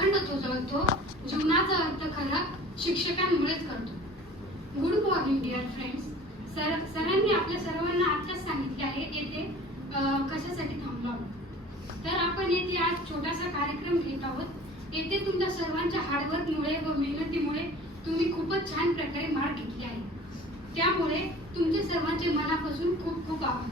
अखंड तो जळतो, जीवनाचा अर्थ खरा शिक्षकांमुळेच करतो. Good morning dear friends. सरांनी आपल्या सर्वांना आताच सांगितले आहे येथे कशासाठी थांबलो आहोत. तर आपण येथे आज छोटासा कार्यक्रम घेत आहोत. येथे तुमच्या सर्वांच्या हार्डवर्कमुळे व मेहनतीमुळे तुम्ही खूपच छान प्रकारे मार्क घेतले आहे. त्यामुळे तुमचे सर्वांचे मनापासून खूप खूप आभार.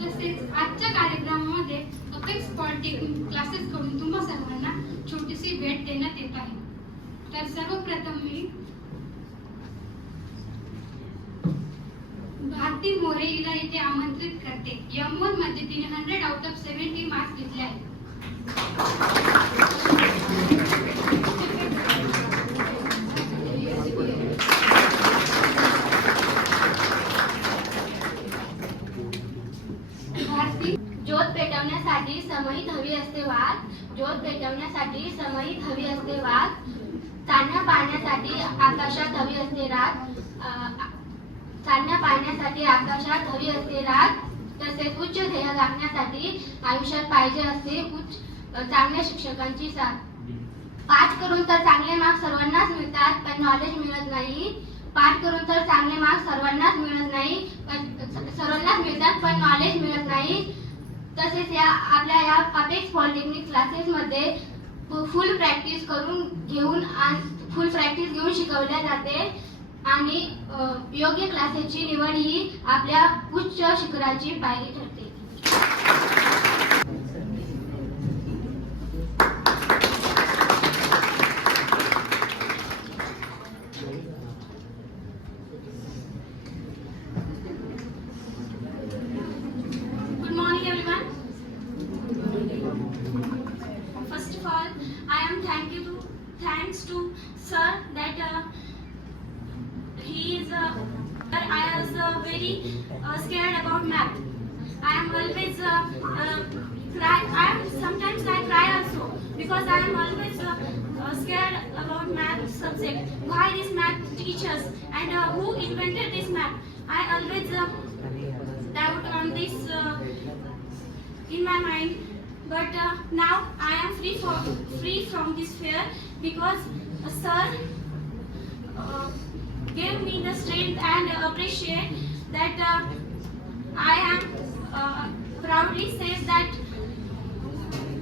तसेच आजच्या कार्यक्रमामध्ये अपेक्स पॉलिटेक्निक क्लासेस कडून तुम्हा सर्वांना छोटीशी भेट देण्यात येत आहे. तर सर्वप्रथम मी भारती मोरे हिला इथे आमंत्रित करते. M1 मध्ये तिने 100 आउट ऑफ 70 मार्क्स घेतले आहेत. ज्योत पेटवण्यासाठी समयित हवी असते वाद. ज्योत पेटवण्यासाठी समयित हवी असते वाद. चांदण्या पाहण्यासाठी आकाशात हवी असते रात. चांदण्या पाहण्यासाठी आकाशात हवी असते रात. तसेच उच्च ध्येय गाठण्यासाठी आयुष्यात पाहिजे असते चांगल्या शिक्षकांची साथ. पाठ करून तर चांगले मार्क्स सर्वांनाच मिळतात, पण नॉलेज मिळत नाही. पाठ करून तर चांगले मार्क्स सर्वांनाच मिळत नाही, पण सर्वांनाच मिळतात, पण नॉलेज मिळत नाही. तसेच आपल्या या अपेक्स पॉलिटेक्निक क्लासेस मध्ये फुल प्रॅक्टिस घेऊन शिकवल्या जाते आणि योग्य क्लासेसची निवड ही आपल्या उच्च शिखराची पायरी ठरते. Good morning everyone. First of all, I am thanks to sir that he is I was very scared about math. I am always cry. Sometimes I cry also because I am always scared about math subject. Why this math teachers and who invented this math? I always doubt on this in my mind. But now I am free from this fear because sir gave me the strength and appreciate that I am proudly says that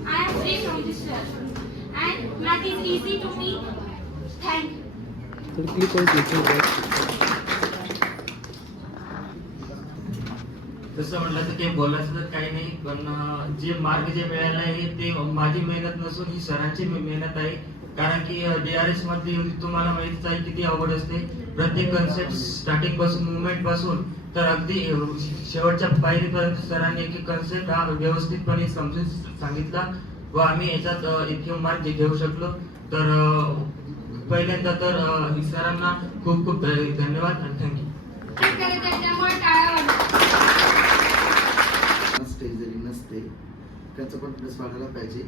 I am free from this fear and math is easy to me. Thank you. तसं म्हटलं तर ते बोलायचं तर काही नाही, पण जे मार्क जे मिळाले आहे ते माझी मेहनत नसून ही सरांची मेहनत आहे. कारण की DRS मध्ये तुम्हाला माहितीच आहे किती अवघड असते. प्रत्येक कन्सेप्ट स्टार्टिंग पासून मुवमेंट पासून तर अगदी शेवटच्या पायरीपर्यंत सरांनी एक कन्सेप्ट हा व्यवस्थितपणे समजून सांगितला व आम्ही याच्यात इतके मार्क घेऊ शकलो. तर पहिल्यांदा तर सरांना खूप खूप धन्यवाद आणि थँक्यू. स्टेज जरी नसते त्याचा कॉन्फिडन्स वाढायला पाहिजे.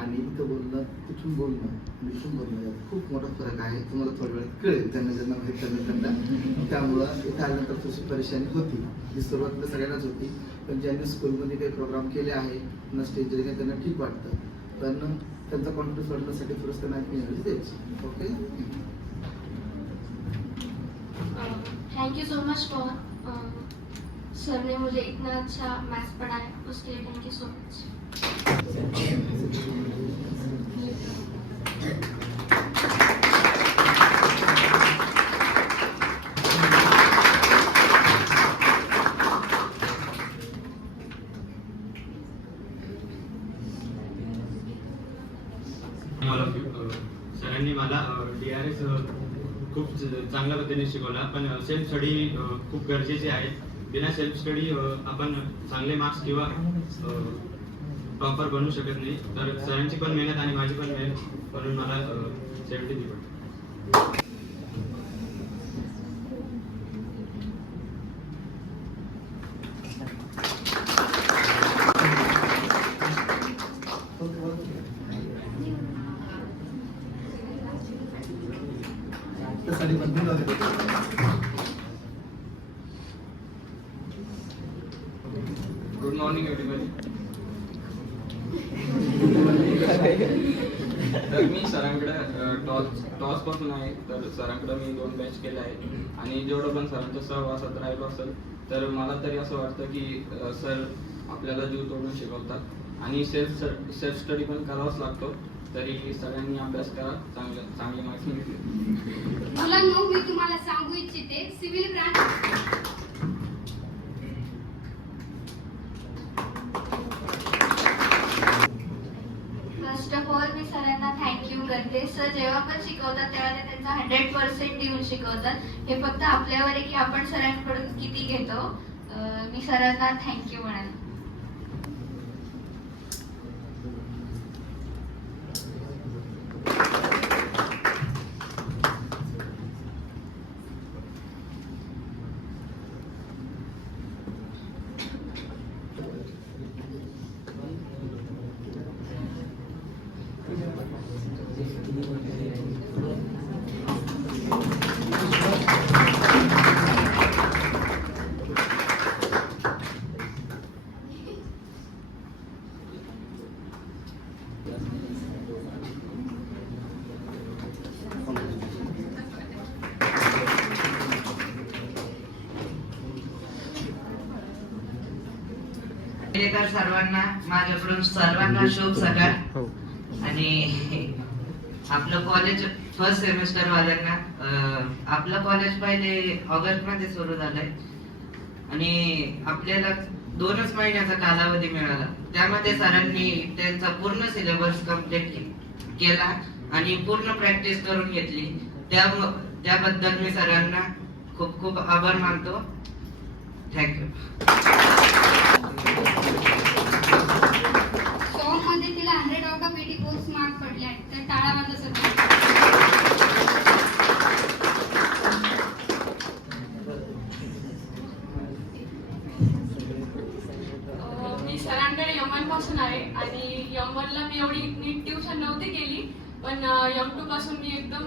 आणि इथं बोलणं तिथून बोलणं आणि इथून बोलणं यात खूप मोठा फरक आहे. तुम्हाला थोड्या वेळात कळेल ज्यांना माहीत त्यांना. त्यामुळं इथं आल्यानंतर थोडीशी परेशानी होती. ही सुरुवातीला सगळ्यांनाच होती, पण ज्यांनी स्कूलमध्ये काही प्रोग्राम केले आहे ना स्टेज जरी त्यांना ठीक वाटतं, पण त्यांचा कॉन्फिडन्स वाढण्यासाठी थोडंसं त्यांना एनर्जी द्यायची. Okay, thank you so much for sir ने मुझे इतना अच्छा मैथ्स पढ़ाया, उसके लिए थैंक यू सो मच. सरांनी मला DRS खूप चांगल्या पद्धतीने शिकवला, पण सेल्फ स्टडी खूप गरजेचे आहे. बिना सेल्फ स्टडी आपण चांगले मार्क्स किंवा टॉपर बनू शकत नाही. तर सरांची पण मेहनत आणि माझी पण मेहनत म्हणून मला 70 दिली. Morning everybody. तर मी सरांकडे टॉस पासून आहे. तर सरांकडे मी 2 बॅच केले आहेत आणि जेवढं पण सरांच्या सहवासात राहिलो असेल तर मला तरी असं वाटतं की सर आपल्याला जीव तोडून शिकवतात आणि सेल्फ स्टडी पण करावाच लागतो. तरी सगळ्यांनी अभ्यास करा, चांगले मार्क्स मिळतील. मुलांनो, मी तुम्हाला सांगू इच्छिते civil branch first of all मी सरांना थँक्यू करते. सर जेव्हा पण शिकवतात तेव्हा ते त्यांचा 100% देऊन शिकवतात. हे फक्त आपल्यावर आहे की आपण सरांकडून किती घेतो. मी सरांना थँक्यू म्हणाल. तर सर्वांना माझ्याकडून सर्वांना शुभ सकाळ. आणि आपलं कॉलेज फर्स्ट सेमिस्टर वाल्यांना आपलं कॉलेज पहिले ऑगस्ट मध्ये सुरू झालंय आणि आपल्याला 2च महिन्याचा कालावधी मिळाला. त्यामध्ये सरांनी त्यांचा पूर्ण सिलेबस कंप्लीट केला आणि पूर्ण प्रॅक्टिस करून घेतली. त्याबद्दल मी सरांना खूप खूप आभार मानतो. थँक्यू. सॉन्ग मध्ये तिला 100 आउट ऑफ 84 मार्क पडले आहेत. तर टाळा वाजवा सर. मी सरांकडे यमन पासून आहे आणि यमनला मी एवढी नीट ट्युशन नव्हती केली, पण M2 पासून मी एकदम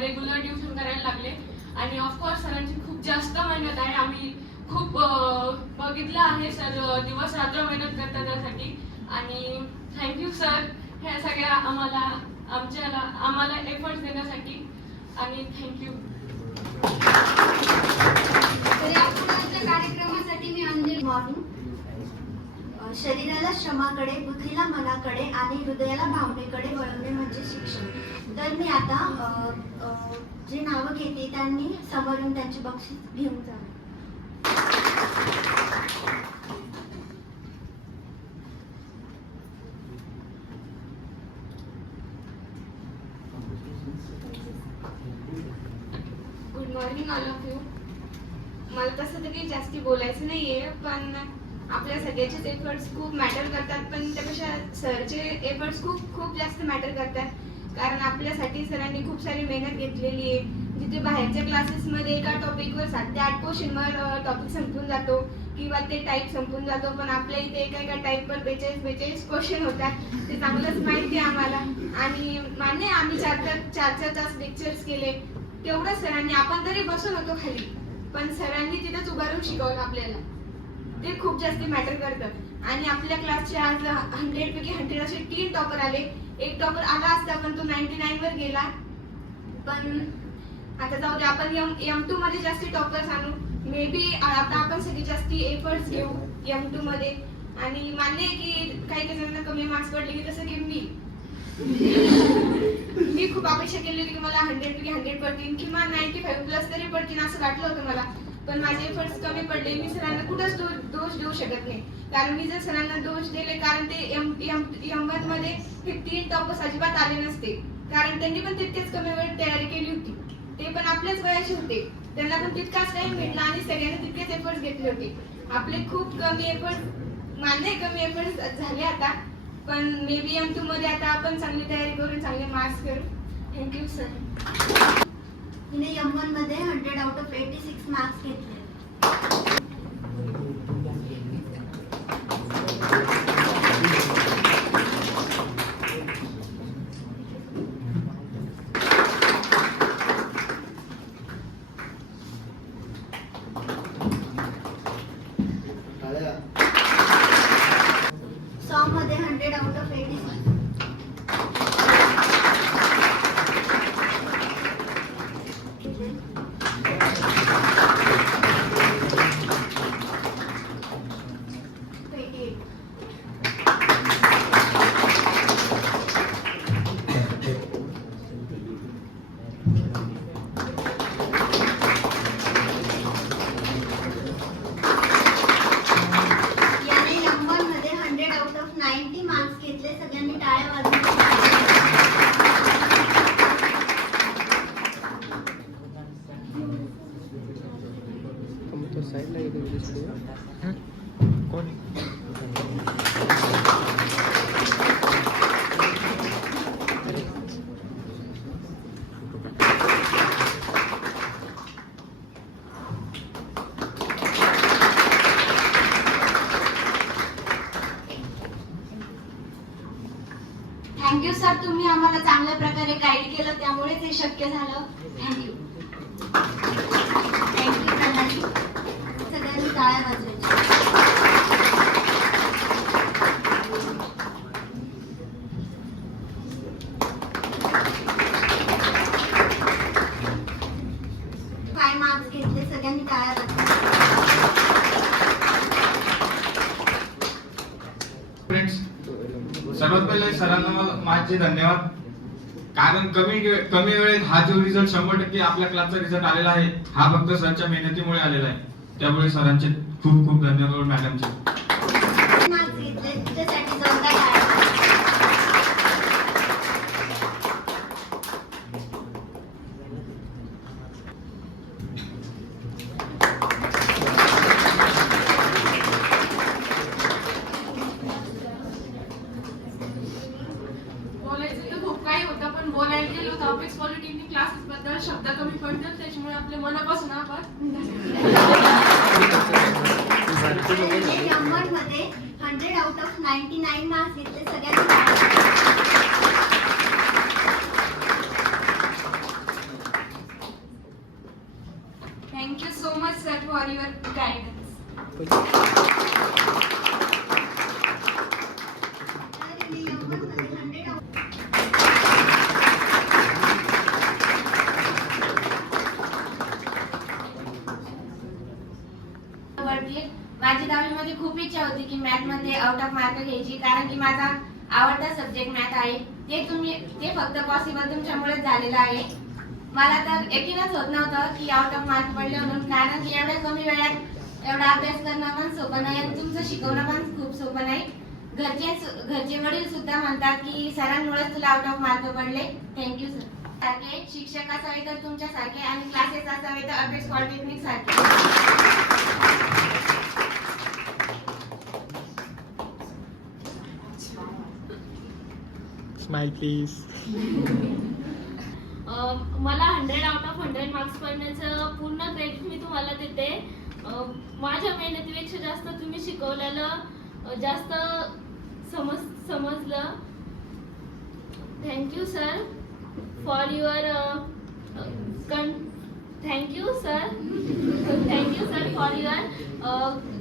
रेग्युलर ट्युशन करायला लागले. आणि ऑफकोर्स सरांची खूप जास्त मेहनत आहे. आम्ही खूप बघितलं आहे, सर दिवस रात्र मेहनत करतात त्यासाठी. आणि थँक्यू सर ह्या सगळ्या आम्हाला एफर्ट्स देण्यासाठी. आणि थँक्यू. तर या पुढच्या कार्यक्रमासाठी मी अंजली. मॉर्निंग. शरीराला श्रमाकडे, बुद्धीला मनाकडे आणि हृदयाला भावनेकडे वळवणे म्हणजे शिक्षण. तर मी आता जे नावं घेते त्यांनी समोर येऊन त्यांची बक्षीस घेऊन जावे. Good morning all of you. मला तसं तर काही जास्ती बोलायचं नाहीये, पण आपल्या सगळ्याचेच एफर्ट्स खूप मॅटर करतात, पण त्यापेक्षा सरचे एफर्ट्स खूप जास्त मॅटर करतात. कारण आपल्यासाठी सरांनी खूप सारी मेहनत घेतलेली आहे. जिथे बाहेरच्या क्लासेसमध्ये एका टॉपिकवर 7 ते 8 क्वेश्चनवर टॉपिक संपून जातो किंवा ते टाईप संपून जातो, पण आपल्या इथे एका टाईपवर 42 क्वेश्चन होतात. ते चांगलंच माहिती आहे आम्हाला. आणि मान्य आम्ही 4 तास लेक्चर्स केले. तेवढं सरांनी, आपण तरी बसून होतो खाली, पण सरांनी तिथंच उभारून शिकवलं आपल्याला. ते खूप जास्त मॅटर करतं. आणि आपल्या क्लासचे आज 100 पैकी 100 असे 3 टॉपर आले. एक टॉपर आला असता पण तो 99 वर गेला. पण आता जाऊ दे, आपण M2 मध्ये जास्ती टॉपर्स आणू. मे बी आता आपण सगळी जास्ती एफर्ट्स घेऊ M2 मध्ये. आणि मान्य आहे की काही जणांना कमी मार्क्स पडले, की जसं की मी खूप अपेक्षा केली होती की मला 100 पैकी 100 पडतील किंवा 95 प्लस तरी पडतील असं वाटलं होतं मला. पण माझे एफर्ट्स कमी पडले. मी सरांना कुठंच दोष देऊ शकत नाही. कारण मी जर सरांना दोष दिले, कारण ते M1 मध्ये हे 3 टॉपर्स अजिबात आले नसते. कारण त्यांनी पण तितकेच कमी वेळ तयारी केली होती. ते पण आपल्याच वयाचे होते. त्यांना पण तितकाच टाइम भेटला आणि सगळ्यांनी तितकेच एफर्ट्स घेतले होते. आपले खूप कमी एफर्ट्स, मान्य कमी एफर्ट्स झाले आता, पण मे बी M2 मध्ये आता आपण चांगली तयारी करून चांगले मार्क्स करू. Thank you sir. हिने M1 मध्ये 100 आउट ऑफ 86 मार्क्स घेतले. टाळ्या. थँक्यू सर, तुम्ही आम्हाला चांगल्या प्रकारे गाईड केलं, त्यामुळेच हे शक्य झालं. थँक्यू. थँक्यू प्रणाली. सगळ्यांनी टाळ्या वाजवायच्या. काय मार्क्स घेतले, सगळ्यांनी टाळ्या वाजवायच्या. फ्रेंड्स, सर्वात पहिले सरांना माझे धन्यवाद. कारण कमी वेळेत हा जो रिझल्ट 100% आपल्या क्लासचा रिझल्ट आलेला आहे, हा फक्त सरांच्या मेहनतीमुळे आलेला आहे. त्यामुळे सरांचे खूप खूप धन्यवाद. मॅडमचे मार्क्स घेतले त्याच्यासाठी जोरदार टाळ्या. बोलायचं तर खूप काही होतं, पण बोलायला गेलो तर अपेक्स पॉलिटेक्निक क्लासेस बद्दल शब्द कमी पडतात, त्याच्यामुळे आपल्या मनापासून आभार. नंबर मध्ये 100 आउट ऑफ 99 मार्क्स घेतले, सगळ्यांनी टाळ्या. Thank you so much, sir, for your guidance. आणि नंबर मध्ये 100 आउट. माझी 10वी मध्ये खूप इच्छा होती की मॅथ मध्ये आउट ऑफ मार्क घ्यायची, कारण की माझा आवडता सब्जेक्ट मॅथ आहे. ते फक्त पॉसिबल तुमच्यामुळेच झालेलं आहे. मला तर यकीनच होत नव्हतं की आउट ऑफ मार्क पडले म्हणून, कारण की एवढ्या कमी वेळात एवढा अभ्यास करणं पण सोपं नाही आणि तुमचं शिकवणं पण खूप सोपं नाही. घरचे वडील सुद्धा म्हणतात की सरांमुळेच तुला आउट ऑफ मार्क पडले. Thank you sir. सारखे शिक्षक असावे तर तुमच्यासारखे आणि क्लासेस असावे तर अपेक्स पॉलिटेक्निक सारखे. Smile please. मला 100 आउट ऑफ 100 मार्क्स पडण्याचं पूर्ण क्रेडिट मी तुम्हाला देते. माझ्या मेहनतीपेक्षा जास्त तुम्ही शिकवलेलं जास्त समजलं. Thank you sir for your thank you sir for your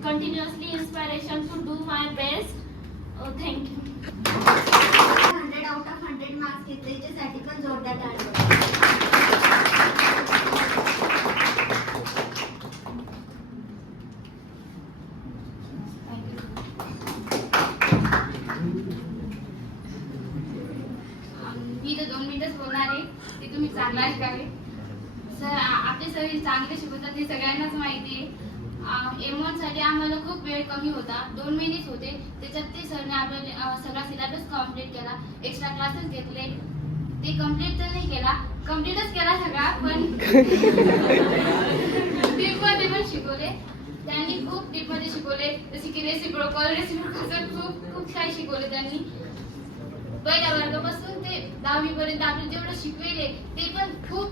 continuously inspiration to do my best. Thank you. 100 out of 100 marks घेतले, याच्यासाठी पण जोरदार टाळ्या. मी तर 2 मिनिटच बोलणार आहे, ते तुम्ही चांगलं ऐकावे. सर, आपले सर चांगले शिकवतात हे सगळ्यांनाच माहिती आहे. M1 साठी आम्हाला खूप वेळ कमी होता, 2 महिनेच होते. त्याच्यात ते सरने आपल्याला सगळा सिलेबस कम्प्लीट केला, एक्स्ट्रा क्लासेस घेतले. ते कम्प्लीट तर नाही केला, कम्प्लीटच केला सगळा, पण डीपमध्ये पण शिकवले. त्यांनी खूप डीपमध्ये शिकवले, जसे की रेसिप्रोकल खूप काही शिकवले त्यांनी. पहिल्या वर्गापासून ते 10वी पर्यंत आपल्याला जेवढं शिकवले ते पण खूप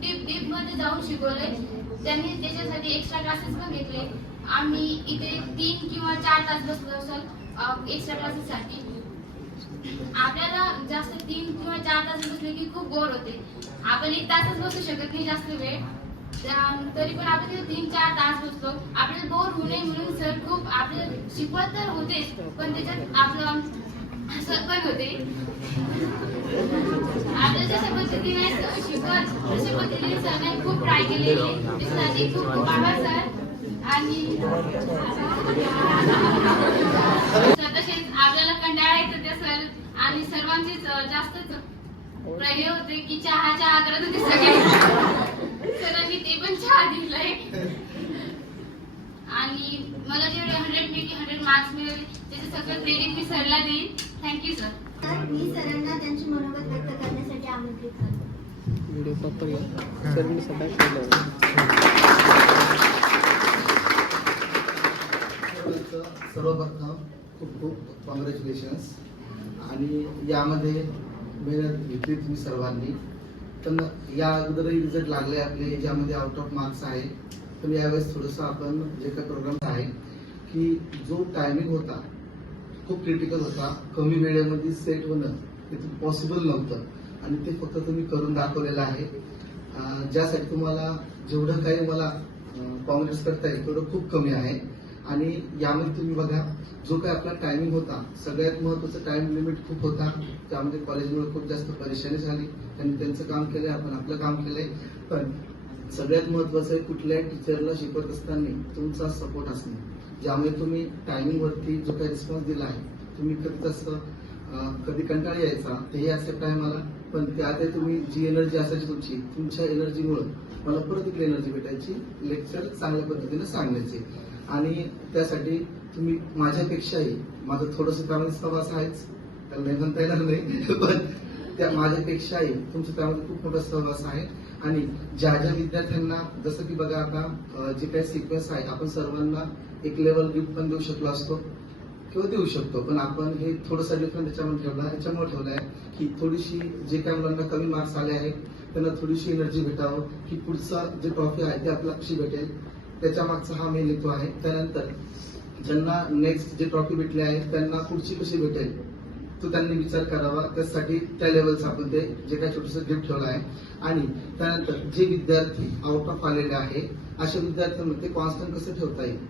डीप मध्ये जाऊन शिकवले त्यांनी. त्याच्यासाठी एक्स्ट्रा क्लासेस पण घेतले. आम्ही इथे 3 किंवा 4 तास बसलो असेल एक्स्ट्रा क्लासेससाठी. आपल्याला जास्त 3 किंवा 4 तास बसले की खूप बोर होते. आपण 1 तासच बसू शकत नाही जास्त वेळ, तरी पण आपण तिथे 3-4 तास बसतो. आपल्याला बोर होऊ नये म्हणून सर खूप आपल्याला शिकवत तर होतेच, पण त्याच्यात आपलं हसत पण होते. आपल्या जशा पद्धतीने शिकवत तशा पद्धतीने सरने खूप ट्राय केलेली, त्याच्यासाठी खूप खूप आभार सर. आणि तसेच आपल्याला कंटाळा येतो त्या सर आणि सर्वांचीच जास्तच प्रयोग होते की चहा करत होते सगळे. सरांनी ते पण चहा दिलाय. आणि मला जेवढे 100 पैकी 100 मार्क्स मिळाले त्याचं सगळं क्रेडिट मी सरला देईन. Thank you sir. तर मी सरांना त्यांचे मनोगत व्यक्त करण्यासाठी आमंत्रित करतो. व्हिडिओ प्रॉपर घ्या. सर मी सगळ्यात सर्वप्रथम खूप खूप कॉंग्रॅच्युलेशन्स. आणि यामध्ये मेहनत घेतली तुम्ही सर्वांनी, पण या अगोदरही रिझल्ट लागले आपले याच्यामध्ये आउट ऑफ मार्क्स आहे. पण यावेळेस थोडंसं आपण जे काही प्रोग्राम आहे की जो टायमिंग होता खूप क्रिटिकल होता, कमी वेळेमध्ये सेट होणं ते पॉसिबल नव्हतं आणि ते फक्त तुम्ही करून दाखवलेलं आहे. ज्यासाठी तुम्हाला जेवढं काही मला काँग्रेस करता येईल तेवढं खूप कमी आहे. आणि यामध्ये तुम्ही बघा जो काही आपला टायमिंग होता, सगळ्यात महत्त्वाचं टाइम लिमिट खूप होता. त्यामध्ये कॉलेजमुळे खूप जास्त परेशानी झाली. त्यांनी त्यांचं काम केलंय, आपण आपलं काम केलंय. पण सगळ्यात महत्त्वाचं आहे कुठल्याही टीचरला शिकवत असताना तुमचा सपोर्ट असणे. ज्यामुळे तुम्ही टायमिंगवरती जो काही रिस्पॉन्स दिला आहे, तुम्ही कधी तसं कधी कंटाळा यायचा तेही ऍक्सेप्ट आहे मला, पण त्यात तुम्ही जी एनर्जी असायची तुमच्या एनर्जीमुळं मला परत इकडे एनर्जी भेटायची, लेक्चर चांगल्या पद्धतीने सांगायचे. आणि त्यासाठी तुम्ही माझ्यापेक्षाही, माझं थोडंसं त्यामध्ये सहवास आहेच, त्याला नाही म्हणता येणार नाही, पण त्या माझ्यापेक्षाही तुमचं त्यामध्ये खूप मोठा सहवास आहे. आणि ज्या ज्या विद्यार्थ्यांना जसं की बघा आता जे काही सिक्वेन्स आहे, आपण सर्वांना एक लेवल गिफ्ट पण देऊ शकलो असतो किंवा देऊ शकतो, पण आपण हे थोडंसं डिफरंट याच्यामुळे ठेवलं आहे की थोडीशी जे काही मुलांना कमी मार्क्स आले आहेत त्यांना थोडीशी एनर्जी भेटावं की पुढचा जे ट्रॉफी आहे ते आपल्याला कशी भेटेल, त्याच्या मागचा हा मेन हेतू आहे. त्यानंतर ज्यांना नेक्स्ट जे ट्रॉफी भेटले आहे त्यांना पुढची कशी भेटेल तो त्यांनी विचार करावा. त्यासाठी त्या लेवलचं आपण ते जे काही छोटंसं गिफ्ट ठेवलं आहे. आणि त्यानंतर जे विद्यार्थी आउट ऑफ आलेले आहे अशा विद्यार्थ्यांमध्ये कॉन्स्टंट कसं ठेवता येईल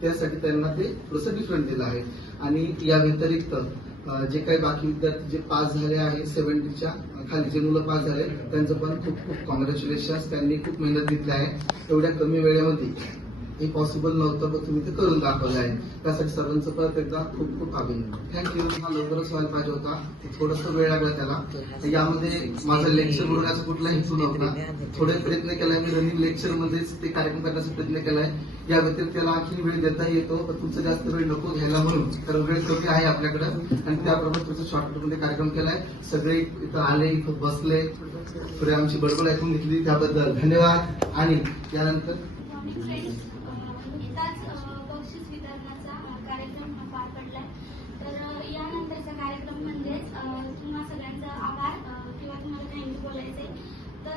त्यासाठी त्यांना ते थोडंसं डिफरंट दिलं आहे. आणि या व्यतिरिक्त जे काही बाकी विद्यार्थी जे पास झाले आहे 70च्या खाली जे मुलं पास झाले त्यांचं पण खूप खूप कॉंग्रॅच्युलेशन्स. त्यांनी खूप मेहनत घेतली आहे. एवढ्या कमी वेळेमध्ये हे पॉसिबल नव्हतं, पण तुम्ही ते करून दाखवलं आहे. त्यासाठी सर्वांचं परत एकदा खूप खूप अभिनंदन. थँक्यू. हा लवकरच व्हायला पाहिजे होता, थोडंसं वेळ लागला त्याला. यामध्ये माझं लेक्चर बोलण्याचा कुठला हेतू नव्हता. थोडे प्रयत्न केलाय मी रनिंग लेक्चर मध्येच ते कार्यक्रम करण्याचा प्रयत्न केलाय. या व्यतिरिक्त त्याला आणखी वेळ देता येतो, पण तुमचा जास्त वेळ नको घ्यायला म्हणून, कारण वेळ कमी आहे आपल्याकडे आणि त्याप्रमाणे तुमचा शॉर्टकट मध्ये कार्यक्रम केलाय. सगळे इथं आले, इथं बसले, थोडी आमची बडबड ऐकून घेतली त्याबद्दल धन्यवाद. आणि यानंतर बक्षीस वितरणाचा कार्यक्रम पार पडलाय. तर यानंतरचा कार्यक्रम म्हणजेच तुम्हा सगळ्यांचा आभार किंवा तुम्हाला थँक्यू बोलायचे. तर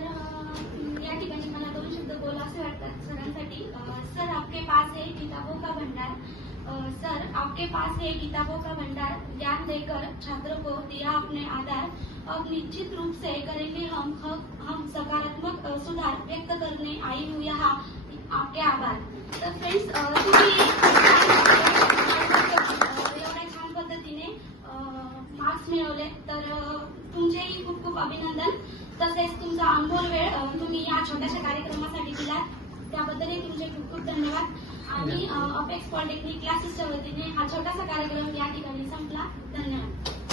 या ठिकाणी मला 2 शब्द बोला असे वाटतात सरांसाठी. सर आपके पास है किताबों का भंडार, सर आपके पास है किताबों का भंडार, ज्ञान देकर छात्रों को दिया अपने आधार, अब निश्चित रूप से करेंगे हम सकारात्मक सुधार, व्यक्त करने आई हूँ यहाँ आपके आभार. तर फ्रेंड्स तुम्ही एवढ्या छान पद्धतीने मार्क्स मिळवले तर तुमचेही खूप खूप अभिनंदन. तसेच तुमचा अनमोल वेळ तुम्ही या छोट्याशा कार्यक्रमासाठी दिलात त्याबद्दलही तुमचे खूप खूप धन्यवाद. आणि अपेक्स पॉलिटेक्निक क्लासेसच्या वतीने हा छोटासा कार्यक्रम या ठिकाणी संपला. धन्यवाद.